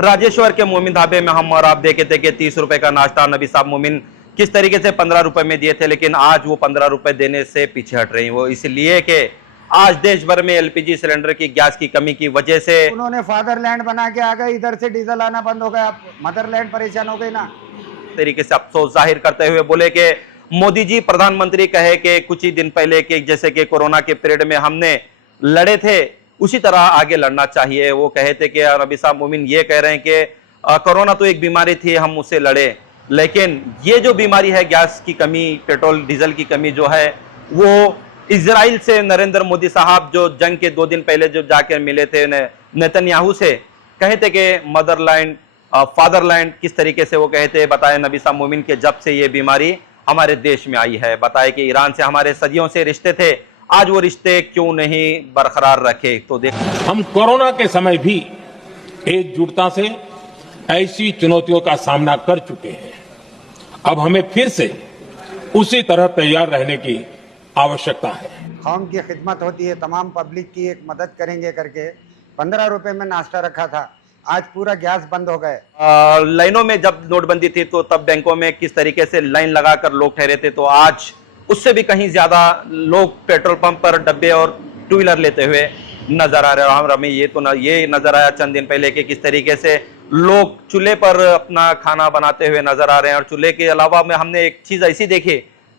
राजेश्वर के मोमिन ढाबे में हम और आप देखे थे कि 30 रुपए का नाश्ता नबी साहब मोमिन किस तरीके से 15 रुपए में दिए थे, लेकिन आज वो 15 रुपए देने से पीछे हट रही। वो इसलिए कि आज देश भर में एलपीजी सिलेंडर की गैस की कमी की वजह से उन्होंने फादरलैंड बना के आ गए, इधर से डीजल आना बंद हो गया, मदरलैंड परेशान हो गई ना। तरीके से अफसोस जाहिर करते हुए बोले कि मोदी जी प्रधानमंत्री कहे कि कुछ ही दिन पहले कि जैसे कि कोरोना के पीरियड में हमने लड़े थे उसी तरह आगे लड़ना चाहिए। वो कहे थे कि नबी साहब मोमिन ये कह रहे हैं कि कोरोना तो एक बीमारी थी, हम उससे लड़े, लेकिन ये जो बीमारी है गैस की कमी, पेट्रोल डीजल की कमी जो है, वो इजराइल से नरेंद्र मोदी साहब जो जंग के 2 दिन पहले जो जाकर मिले थे नेतन्याहू से, कहे थे कि मदरलैंड फादरलैंड किस तरीके से वो कहे थे। बताए नबी साहब मोमिन के जब से ये बीमारी हमारे देश में आई है, बताए कि ईरान से हमारे सदियों से रिश्ते थे, आज वो रिश्ते क्यों नहीं बरकरार रखे। तो देख, हम कोरोना के समय भी एकजुटता से ऐसी चुनौतियों का सामना कर चुके हैं। अब हमें फिर से उसी तरह तैयार रहने की आवश्यकता है। कौम की खिदमत होती है, तमाम पब्लिक की एक मदद करेंगे करके 15 रुपए में नाश्ता रखा था, आज पूरा गैस बंद हो गए। लाइनों में जब नोटबंदी थी तो तब बैंकों में किस तरीके से लाइन लगाकर लोग ठहरे थे, तो आज उससे भी कहीं ज्यादा लोग पेट्रोल पंप पर डब्बे और टू व्हीलर लेते हुए नजर आ रहे हैं। हमें ये नजर आया चंद दिन पहले कि किस तरीके से लोग चूल्हे पर अपना खाना बनाते हुए नजर आ रहे हैं। और चूल्हे के अलावा में हमने एक चीज ऐसी देखी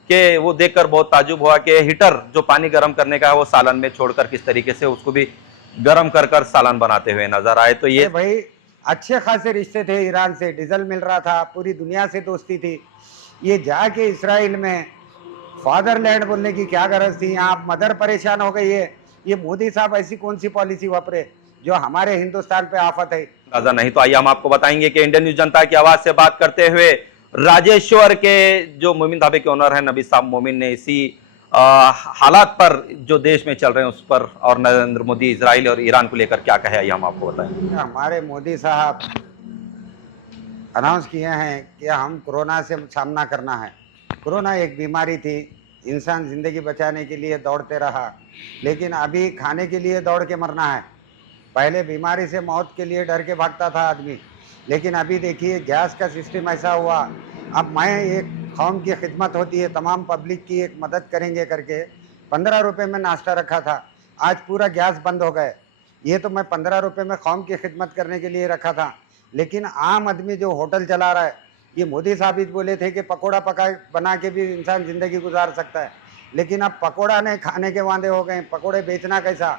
कि वो देखकर बहुत ताजुब हुआ कि हीटर जो पानी गर्म करने का है वो सालन में छोड़कर किस तरीके से उसको भी गर्म कर सालन बनाते हुए नजर आए। तो ये भाई अच्छे खासे रिश्ते थे, ईरान से डीजल मिल रहा था, पूरी दुनिया से दोस्ती थी। ये जाके इसराइल में फादरलैंड बोलने की क्या गरज थी? यहाँ मदर परेशान हो गई है। ये मोदी साहब ऐसी कौन सी पॉलिसी वापरे जो हमारे हिंदुस्तान पे आफत है? ताजा नहीं तो आइए हम आपको बताएंगे कि इंडियन न्यूज जनता की आवाज से बात करते हुए राजेश्वर के जो मोमिन ढाबे के ओनर हैं नबी साहब मोमिन ने इसी हालात पर जो देश में चल रहे हैं उस पर और नरेंद्र मोदी इजराइल और ईरान को लेकर क्या कहे, आइए हम आपको बताएं। हमारे मोदी साहब अनाउंस किए हैं कि हम कोरोना से सामना करना है। कोरोना एक बीमारी थी, इंसान ज़िंदगी बचाने के लिए दौड़ते रहा, लेकिन अभी खाने के लिए दौड़ के मरना है। पहले बीमारी से मौत के लिए डर के भागता था आदमी, लेकिन अभी देखिए गैस का सिस्टम ऐसा हुआ। अब मैं एक कौम की खिदमत होती है, तमाम पब्लिक की एक मदद करेंगे करके 15 रुपए में नाश्ता रखा था, आज पूरा गैस बंद हो गए। ये तो मैं 15 रुपए में कौम की खिदमत करने के लिए रखा था, लेकिन आम आदमी जो होटल चला रहा है, ये मोदी साहब ही बोले थे कि पकोड़ा बना के भी इंसान ज़िंदगी गुजार सकता है, लेकिन अब पकोड़ा नहीं खाने के वादे हो गए। पकोड़े बेचना कैसा?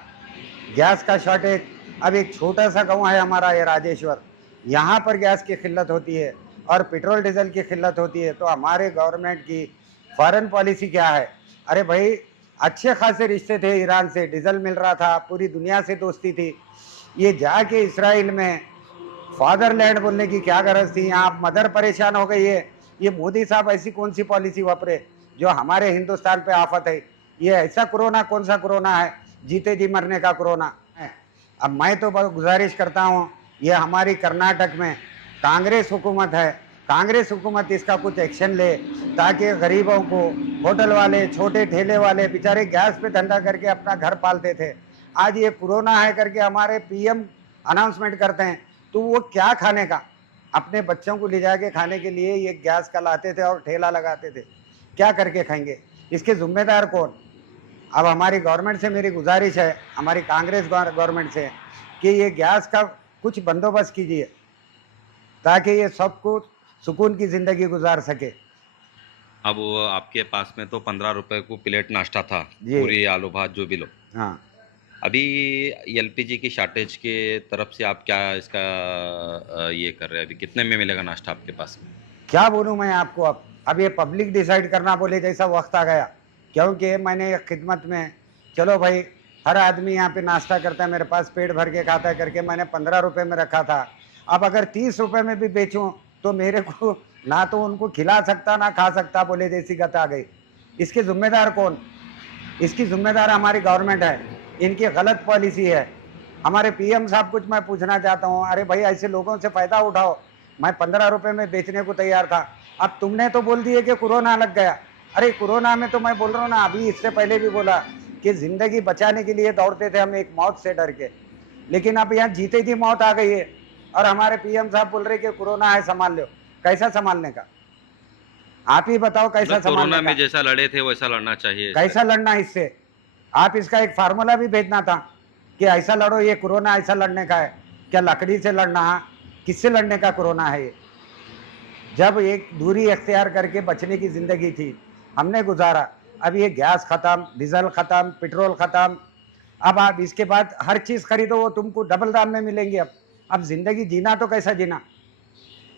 गैस का शॉर्टेज। अब एक छोटा सा गाँव है हमारा ये राजेश्वर, यहाँ पर गैस की किल्लत होती है और पेट्रोल डीजल की किल्लत होती है। तो हमारे गवर्नमेंट की फॉरेन पॉलिसी क्या है? अरे भाई अच्छे खासे रिश्ते थे, ईरान से डीजल मिल रहा था, पूरी दुनिया से दोस्ती थी। ये जाके इसराइल में फादरलैंड बोलने की क्या गरज थी? यहाँ मदर परेशान हो गई है। ये मोदी साहब ऐसी कौन सी पॉलिसी वापरे जो हमारे हिंदुस्तान पे आफत है? ये ऐसा कोरोना कौन सा कोरोना है? जीते जी मरने का कोरोना है। अब मैं तो बहुत गुजारिश करता हूँ, ये हमारी कर्नाटक में कांग्रेस हुकूमत है, कांग्रेस हुकूमत इसका कुछ एक्शन ले ताकि गरीबों को, होटल वाले, छोटे ठेले वाले बेचारे गैस पे धंधा करके अपना घर पालते थे, आज ये कोरोना है करके हमारे पीएम अनाउंसमेंट करते हैं, तो वो क्या खाने का? अपने बच्चों को ले जाके खाने के लिए ये गैस का लाते थे और ठेला लगाते थे, क्या करके खाएंगे? इसके जिम्मेदार कौन? अब हमारी गवर्नमेंट से मेरी गुजारिश है, हमारी कांग्रेस गवर्नमेंट से, कि ये गैस का कुछ बंदोबस्त कीजिए ताकि ये सबको सुकून की ज़िंदगी गुजार सके। अब आपके पास में तो 15 रुपए को प्लेट नाश्ता था, जी। पूरी आलू भात जो भी लो। हाँ, अभी एलपीजी की शॉर्टेज के तरफ से आप क्या इसका ये कर रहे हैं? अभी कितने में मिलेगा नाश्ता आपके पास में? क्या बोलूँ मैं आपको? अब ये पब्लिक डिसाइड करना बोले जैसा वक्त आ गया, क्योंकि मैंने एक खिदमत में, चलो भाई हर आदमी यहाँ पे नाश्ता करता है, मेरे पास पेट भर के खाता है करके मैंने 15 रुपए में रखा था। अब अगर 30 रुपए में भी बेचूं तो मेरे को ना तो उनको खिला सकता ना खा सकता बोले जैसी गत आ गई। इसके जिम्मेदार कौन? इसकी जिम्मेदार हमारी गवर्नमेंट है, इनकी गलत पॉलिसी है। हमारे पीएम साहब कुछ मैं पूछना चाहता हूँ, अरे भाई ऐसे लोगों से फ़ायदा उठाओ। मैं 15 रुपए में बेचने को तैयार था, अब तुमने तो बोल दिए कि कोरोना लग गया। अरे कोरोना में तो मैं बोल रहा हूँ ना, अभी इससे पहले भी बोला कि ज़िंदगी बचाने के लिए दौड़ते थे हम एक मौत से डर के, लेकिन अब यहाँ जीते जी मौत आ गई है। और हमारे पीएम साहब बोल रहे कि कोरोना है संभाल लो। कैसा संभालने का? आप ही बताओ कैसा मतलब कोरोना संभालने में का? जैसा लड़े थे वैसा लड़ना चाहिए। कैसा लड़ना इससे? आप इसका एक फार्मूला भी भेजना था कि ऐसा लड़ो, ये कोरोना ऐसा लड़ने का है। क्या लकड़ी से लड़ना है? किससे लड़ने का कोरोना है ये? जब एक दूरी अख्तियार करके बचने की जिंदगी थी, हमने गुजारा। अब ये गैस खत्म, डीजल खत्म, पेट्रोल खत्म। अब आप इसके बाद हर चीज खरीदो वो तुमको डबल दाम में मिलेंगी। अब जिंदगी जीना तो कैसा जीना?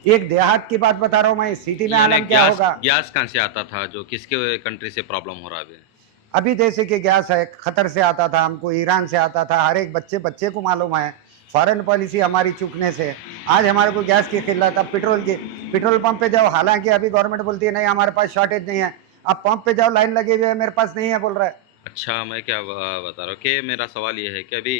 एक देहात की बात बता रहा हूँ मैं, सिटी में यानी आलम क्या होगा? गैस कहाँ से आता था, जो किसके कंट्री से प्रॉब्लम हो रहा है अभी? अभी जैसे कि गैस है, खतर से आता था हमको, ईरान से आता था, हर एक बच्चे को मालूम है। फॉरेन पॉलिसी हमारी चूकने से आज हमारे को गैस की किल्लत। अब पेट्रोल पंप पे जाओ, हालांकि अभी गवर्नमेंट बोलती है नहीं हमारे पास शॉर्टेज नहीं है। अब पंप पे जाओ, लाइन लगी हुई है, मेरे पास नहीं है बोल रहा है। अच्छा, मैं क्या बता रहा हूँ कि मेरा सवाल ये है कि अभी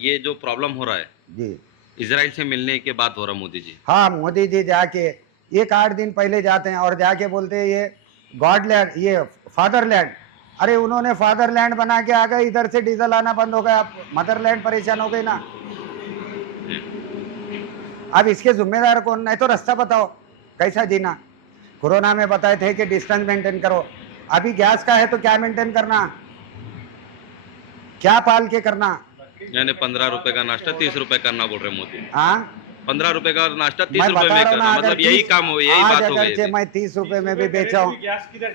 ये जो प्रॉब्लम हो रहा है जी इजराइल से मिलने के बाद हो रहा मोदी जी। हाँ, मोदी जी जाके 8 दिन पहले जाते हैं और जाके बोलते हैं ये गॉडलैंड, ये फादरलैंड। अरे उन्होंने फादरलैंड बना के आ गए, इधर से डीजल आना बंद हो गया, मदरलैंड परेशान हो गई ना। अब इसके जिम्मेदार कौन? नहीं तो रास्ता बताओ कैसा जीना। कोरोना में बताए थे कि डिस्टेंस मेंटेन करो, अभी गैस का है तो क्या मेंटेन करना, क्या पाल के करना? यानी 15 रुपए का नाश्ता 30 रुपए करना बोल रहे मोदी। हाँ, 15 रुपए का नाश्ता 30 मैं रुपए बता में रहा हूँ ना, करना, अगर मतलब यही 30 काम हो, यही आज बात हो अगर गई। मैं 30 रुपए में भी बेचा हूँ,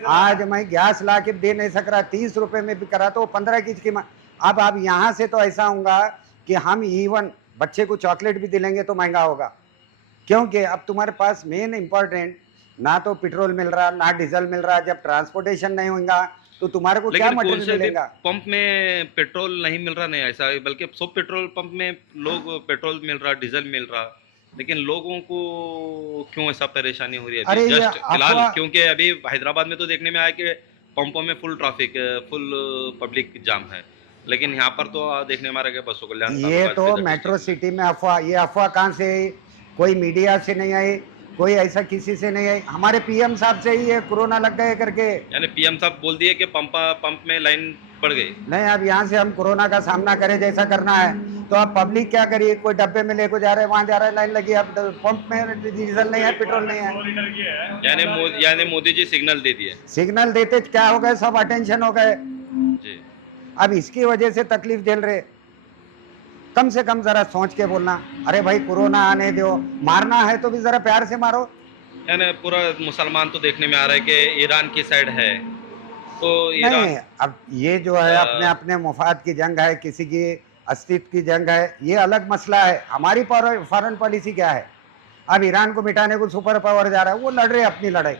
आज मैं गैस ला के दे नहीं सक रहा, 30 रुपए में भी करा तो 15 की कीमत। अब आप यहाँ से तो ऐसा होगा कि हम इवन बच्चे को चॉकलेट भी दिलेंगे तो महंगा होगा, क्योंकि अब तुम्हारे पास मेन इंपॉर्टेंट ना तो पेट्रोल मिल रहा ना डीजल मिल रहा। जब ट्रांसपोर्टेशन नहीं होगा तो तुम्हारे को क्या लेकिन कौन मटेरियल से भी मिलेगा? पंप में पेट्रोल नहीं मिल रहा, नहीं ऐसा, बल्कि सब पेट्रोल पंप में लोग पेट्रोल मिल रहा, डीजल मिल रहा, लेकिन लोगों को क्यों ऐसा परेशानी हो रही है अरे अभी ये जस्ट फिलहाल? अफवाह- क्योंकि अभी हैदराबाद में तो देखने में आया कि पंपों में फुल ट्रैफिक, फुल पब्लिक जाम है, लेकिन यहाँ पर तो देखने में आ रहा है कि बसों कल्याण ये तालुका तो स्पेशल मेट्रो डिस्ट्रिक्ट सिटी में अफवाह, ये अफवाह कहाँ से आई? कोई मीडिया से नहीं आई, कोई ऐसा किसी से नहीं आई, हमारे पीएम साहब से ही ये कोरोना लग गए करके। यानी पीएम साहब बोल दिए कि पंप में लाइन पड़ गई। नहीं, अब यहाँ से हम कोरोना का सामना करें जैसा करना है तो अब पब्लिक क्या करिए? कोई डब्बे में लेको जा रहे हैं, वहां जा रहे हैं, लाइन लगी। अब पंप में डीजल नहीं है, पेट्रोल नहीं है। यानी मोदी जी सिग्नल दे दिए सिग्नल देते क्या हो गए, सब अटेंशन हो गए। जी। अब इसकी वजह से तकलीफ झेल रहे। कम से कम जरा सोच के बोलना, अरे भाई कोरोना आने दो, मारना है तो भी जरा प्यार से मारो। यानी पूरा मुसलमान तो देखने में आ रहा है कि ईरान की साइड है, तो ईरान नहीं, अब ये जो है अपने अपने मुफाद की जंग है, किसी की अस्तित्व की जंग है, ये अलग मसला है। हमारी फॉरेन पॉलिसी क्या है? अब ईरान को मिटाने को सुपर पावर जा रहा है, वो लड़ रहे अपनी लड़ाई,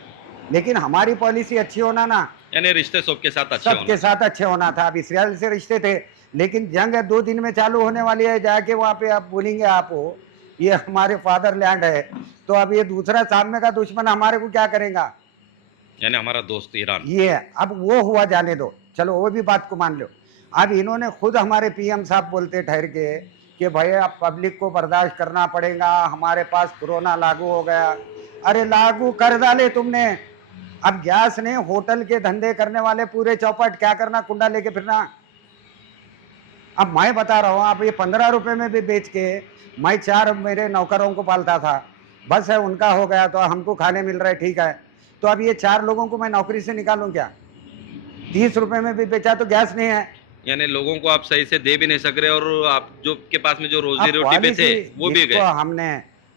लेकिन हमारी पॉलिसी अच्छी होना ना, यानी रिश्ते सबके साथ अच्छे सबके साथ अच्छे होना था। अब इसराइल से रिश्ते थे, लेकिन जंग 2 दिन में चालू होने वाली है, जाके वहाँ पे आप बोलेंगे आप हो ये हमारे फादरलैंड है, तो अब ये दूसरा सामने का दुश्मन हमारे को क्या करेगा? यानी हमारा दोस्त ईरान। ये अब वो हुआ, जाने दो, चलो वो भी बात को मान लो। अब इन्होंने खुद हमारे पीएम साहब बोलते ठहर के कि भाई अब पब्लिक को बर्दाश्त करना पड़ेगा, हमारे पास कोरोना लागू हो गया। अरे लागू कर डाले तुमने। अब गैस ने होटल के धंधे करने वाले पूरे चौपट क्या करना, कुंडा लेके फिरना। अब मैं बता रहा हूँ, आप ये 15 रुपए में भी बेच के, मैं 4 मेरे नौकरों को पालता था, बस है उनका हो गया तो हमको खाने मिल रहा है, ठीक है, तो अब ये 4 लोगों को मैं नौकरी से निकालूं क्या? 30 रुपए में भी बेचा तो गैस नहीं है। यानी लोगों को आप सही से दे भी नहीं सक रहे, और आप जो के पास में जो रोजी अब रोटी पे थे पॉलिसी वो भी जिसको गए। हमने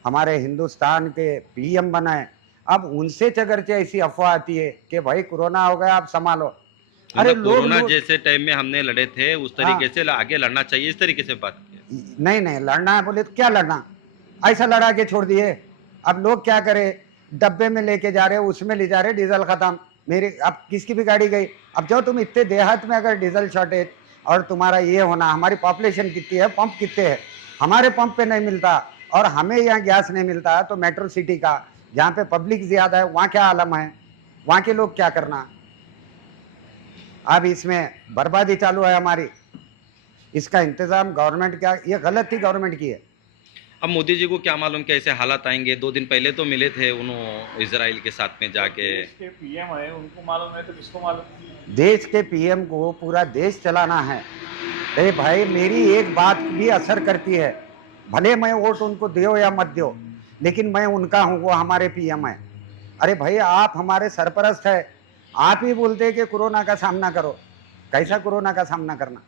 हमारे हिंदुस्तान के पीएम बनाए, अब उनसे चगरचे ऐसी अफवाह आती है कि भाई कोरोना हो गया आप संभालो। अरे मतलब कोरोना लोग जैसे टाइम में हमने लड़े थे उस तरीके से आगे लड़ना चाहिए, इस तरीके से बात की। नहीं लड़ना है बोले तो क्या लड़ना, ऐसा लड़ा के छोड़ दिए। अब लोग क्या करे, डब्बे में लेके जा रहे, उसमें ले जा रहे, डीजल खत्म। मेरे अब किसकी भी गाड़ी गई। अब जो तुम इतने देहात में अगर डीजल शॉर्टेज और तुम्हारा ये होना, हमारी पॉपुलेशन कितनी है, पंप कितने हैं, हमारे पंप पे नहीं मिलता और हमें यहाँ गैस नहीं मिलता, तो मेट्रो सिटी का जहाँ पे पब्लिक ज्यादा है वहाँ क्या आलम है, वहाँ के लोग क्या करना। अब इसमें बर्बादी चालू है हमारी, इसका इंतजाम गवर्नमेंट क्या, ये गलत ही गवर्नमेंट की है। अब मोदी जी को क्या मालूम कैसे हालात आएंगे। 2 दिन पहले तो मिले थे उन्होंने इजराइल के साथ में जाके। देश के पीएम है, उनको मालूम है तो किसको मालूम? देश के पीएम को पूरा देश चलाना है। अरे भाई मेरी एक बात भी असर करती है, भले मैं वोट उनको दो या मत दो, लेकिन मैं उनका हूँ, वो हमारे पीएम है। अरे भाई आप हमारे सरपरस्त है, आप ही बोलते हैं कि कोरोना का सामना करो। कैसा कोरोना का सामना करना,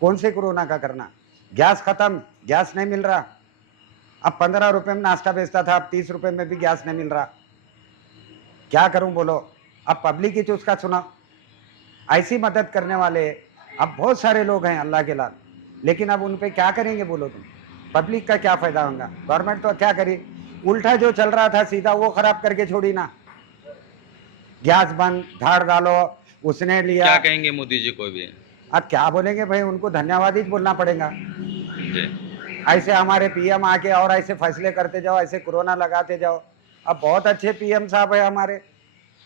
कौन से कोरोना का करना? गैस खत्म, गैस नहीं मिल रहा। अब 15 रुपए में नाश्ता बेचता था, अब 30 रुपए में भी गैस नहीं मिल रहा। क्या करूं बोलो? अब पब्लिक ही तो उसका सुना। ऐसी मदद करने वाले अब बहुत सारे लोग हैं अल्लाह के लाल, लेकिन अब उन पे क्या करेंगे बोलो तुम? पब्लिक का क्या फायदा होगा? गवर्नमेंट तो क्या करी, उल्टा जो चल रहा था सीधा वो खराब करके छोड़ी ना। गैस बंद, धाड़ डालो, उसने लिया। क्या कहेंगे मोदी जी को भी? अब क्या बोलेंगे भाई, उनको धन्यवाद ही बोलना पड़ेगा। जी। ऐसे हमारे पीएम आके और ऐसे फैसले करते जाओ, ऐसे कोरोना लगाते जाओ। अब बहुत अच्छे पीएम साहब है हमारे,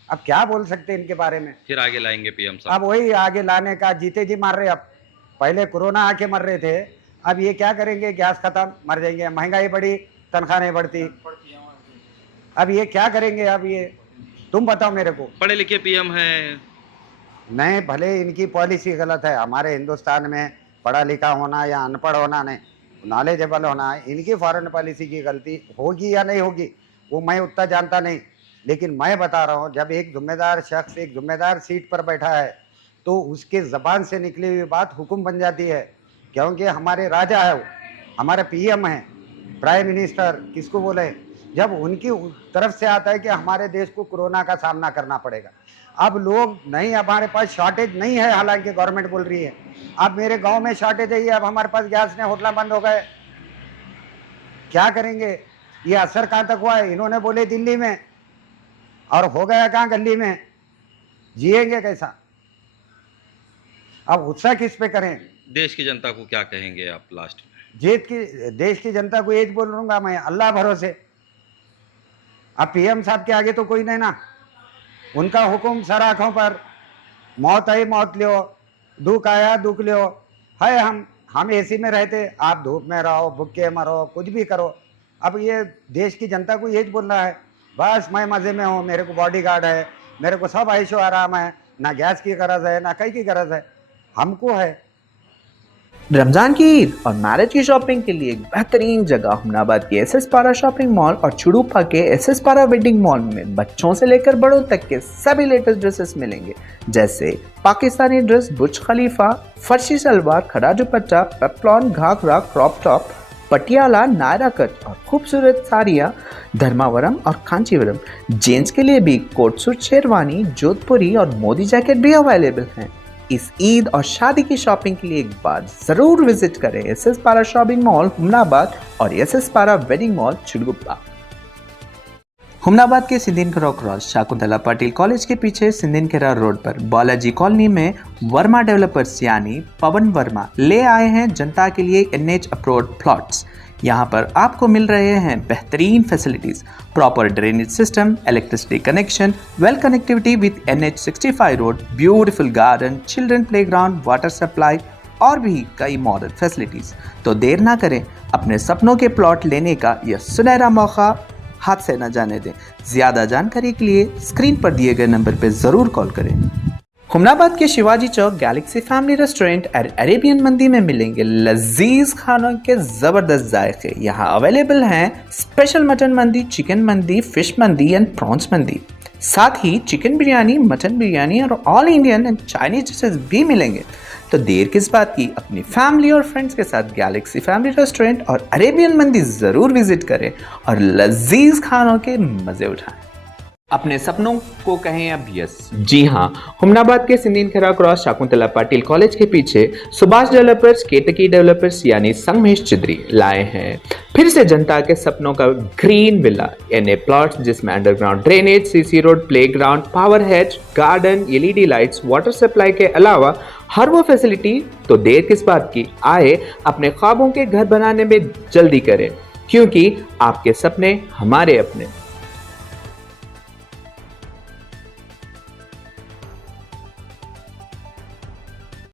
अब क्या बोल सकते हैं इनके बारे में? फिर आगे लाएंगे पीएम साहब। अब वही आगे लाने का, जीते जी मार रहे। अब पहले कोरोना आके मर रहे थे, अब ये क्या करेंगे? गैस खत्म, मर जाएंगे। महंगाई बढ़ी, तनख्वाह नहीं बढ़ती। अब ये क्या करेंगे? अब ये तुम बताओ मेरे को। पढ़े लिखे पीएम है। नहीं, भले इनकी पॉलिसी गलत है। हमारे हिंदुस्तान में पढ़ा लिखा होना या अनपढ़ होना नहीं, नॉलेजेबल होना है। इनकी फॉरेन पॉलिसी की गलती होगी या नहीं होगी वो मैं उतना जानता नहीं, लेकिन मैं बता रहा हूँ, जब एक जिम्मेदार शख्स एक जिम्मेदार सीट पर बैठा है तो उसके ज़बान से निकली हुई बात हुक्म बन जाती है, क्योंकि हमारे राजा है वो, हमारे पीएम है, प्राइम मिनिस्टर किसको बोले। जब उनकी तरफ से आता है कि हमारे देश को कोरोना का सामना करना पड़ेगा। अब लोग नहीं, हमारे पास शॉर्टेज नहीं है, हालांकि गवर्नमेंट बोल रही है। अब मेरे गांव में शॉर्टेज है, अब हमारे पास गैस ने होटल बंद हो गए, क्या करेंगे? ये असर कहाँ तक हुआ है? इन्होंने बोले दिल्ली में, और हो गया कहाँ? गली में। जिएंगे कैसा? अब गुस्सा किस पे करें? देश की जनता को क्या कहेंगे आप लास्ट में? देश की जनता को ये बोलूंगा मैं, अल्लाह भरोसे। अब पीएम साहब के आगे तो कोई नहीं ना, उनका हुक्म सर आंखों पर। मौत आई मौत लियो, दुख आया दुख लियो है। हम एसी में रहते, आप धूप में रहो, भूखे मरो, कुछ भी करो। अब ये देश की जनता को यही बोलना है, बस मैं मज़े में हूँ, मेरे को बॉडीगार्ड है, मेरे को सब ऐशो आराम है, ना गैस की गरज है ना कहीं की गरज है, हमको है। रमजान की ईद और मैरिज की शॉपिंग के लिए एक बेहतरीन जगह हुमनाबाद के एसएस पारा शॉपिंग मॉल और चुड़ूपा के एसएस पारा वेडिंग मॉल में बच्चों से लेकर बड़ों तक के सभी लेटेस्ट ड्रेसेस मिलेंगे, जैसे Pakistani dress, Burj Khalifa, farshi salwar, खड़ा dupatta, peplum, ghagra, crop top, Patiala, Naira cut और खूबसूरत साड़ियाँ धर्मावरम और कांचीवरम। जेंट्स के लिए भी कोट सूट, शेरवानी, जोधपुरी और मोदी जैकेट भी अवेलेबल हैं। इस ईद और शादी की शॉपिंग के लिए एक बार जरूर विजिट करें एसएस पारा शॉपिंग मॉल हुमनाबाद और एसएस पारा वेडिंग मॉल चुड़गुप्पा। हुमनाबाद के सिंधिनखेरा क्रॉस शाकुंतला पाटिल कॉलेज के पीछे सिंधिनखेरा रोड पर बालाजी कॉलोनी में वर्मा डेवलपर्स यानी पवन वर्मा ले आए हैं जनता के लिए एनएच अप्रोड प्लॉट्स। यहाँ पर आपको मिल रहे हैं बेहतरीन facilities, proper drainage system, electricity connection, well connectivity with NH 65 road, beautiful garden, children playground, water supply और भी कई मॉडर्न फैसिलिटीज। तो देर ना करें, अपने सपनों के प्लॉट लेने का यह सुनहरा मौका हाथ से न जाने दें। ज्यादा जानकारी के लिए स्क्रीन पर दिए गए नंबर पर जरूर कॉल करें। हुमनाबाद के शिवाजी चौक गैलेक्सी फैमिली रेस्टोरेंट और अरेबियन मंदी में मिलेंगे लजीज खानों के जबरदस्त जायके। यहाँ अवेलेबल हैं स्पेशल मटन मंदी, चिकन मंदी, फिश मंदी एंड प्रॉन्स मंदी। साथ ही चिकन बिरयानी, मटन बिरयानी और all Indian and Chinese dishes भी मिलेंगे। तो देर किस बात की, अपनी फैमिली और फ्रेंड्स के साथ गैलेक्सी फैमिली रेस्टोरेंट और अरेबियन मंदी जरूर विजिट करें और लजीज खानों के मजे उठाएं। अपने सपनों को कहें अब यस। जी हाँ, हुमनाबाद के सिंधिनखेरा क्रॉस शाकुंतला पाटिल कॉलेज के पीछे सुभाष डेवलपर्स, केतकी डेवलपर्स यानी संगमेश चिद्री लाए हैं फिर से जनता के सपनों का ग्रीन विला NA प्लॉट्स, जिसमें underground drainage, CC road, playground, power head, garden, LED lights, water supply के अलावा हर वो फैसिलिटी। तो देर किस बात की, आए अपने ख्वाबों के घर बनाने में जल्दी करें, क्योंकि आपके सपने हमारे अपने।